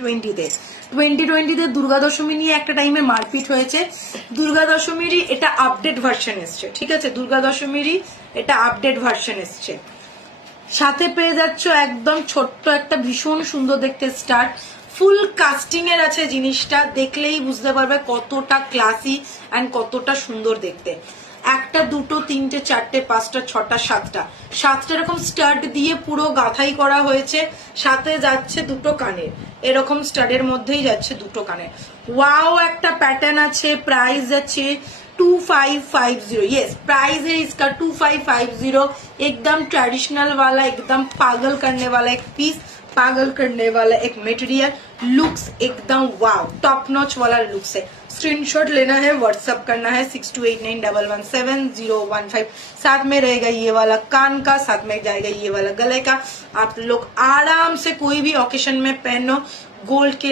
2020-তে। 2020-তে দুর্গা দশমী নিয়ে একটা টাইমে মারপিট হয়েছে। দুর্গা দশমীরই এটা আপডেট ভার্সন এসছে, ঠিক আছে, দুর্গা দশমীরই এটা আপডেট ভার্সন এসছে। সাথে পেয়ে যাচ্ছ একদম ছোট্ট একটা ভীষণ সুন্দর দেখতে স্টার্ট, ফুল কাস্টিং এর আছে জিনিসটা, দেখলেই বুঝতে পারবে কতটা ক্লাসি অ্যান্ড কতটা সুন্দর দেখতে। একটা দুটো তিনটে চারটে পাঁচটা ছটা সাতটা এরকম স্টাড দিয়ে পুরো গাঁথাই করা হয়েছে। সাথে যাচ্ছে দুটো কানের, এরকম স্টাডের মধ্যেই যাচ্ছে দুটো কানের। ওয়াও একটা প্যাটার্ন আছে। প্রাইস যাচ্ছে 2550। यस, प्राइस है इसका 2550। एकदम ट्रेडिशनल वाला, एकदम पागल करने वाला एक पीस, पागल करने वाला एक मटेरियल, लुक्स एकदम वाव, टॉप नॉच वाला लुक्स है। स्क्रीनशॉट लेना है, व्हाट्सअप करना है 6289117015। साथ में रहेगा ये वाला कान का, साथ में जाएगा ये वाला गले का। आप लोग आराम से कोई भी ओकेशन में पहनो, गोल्ड के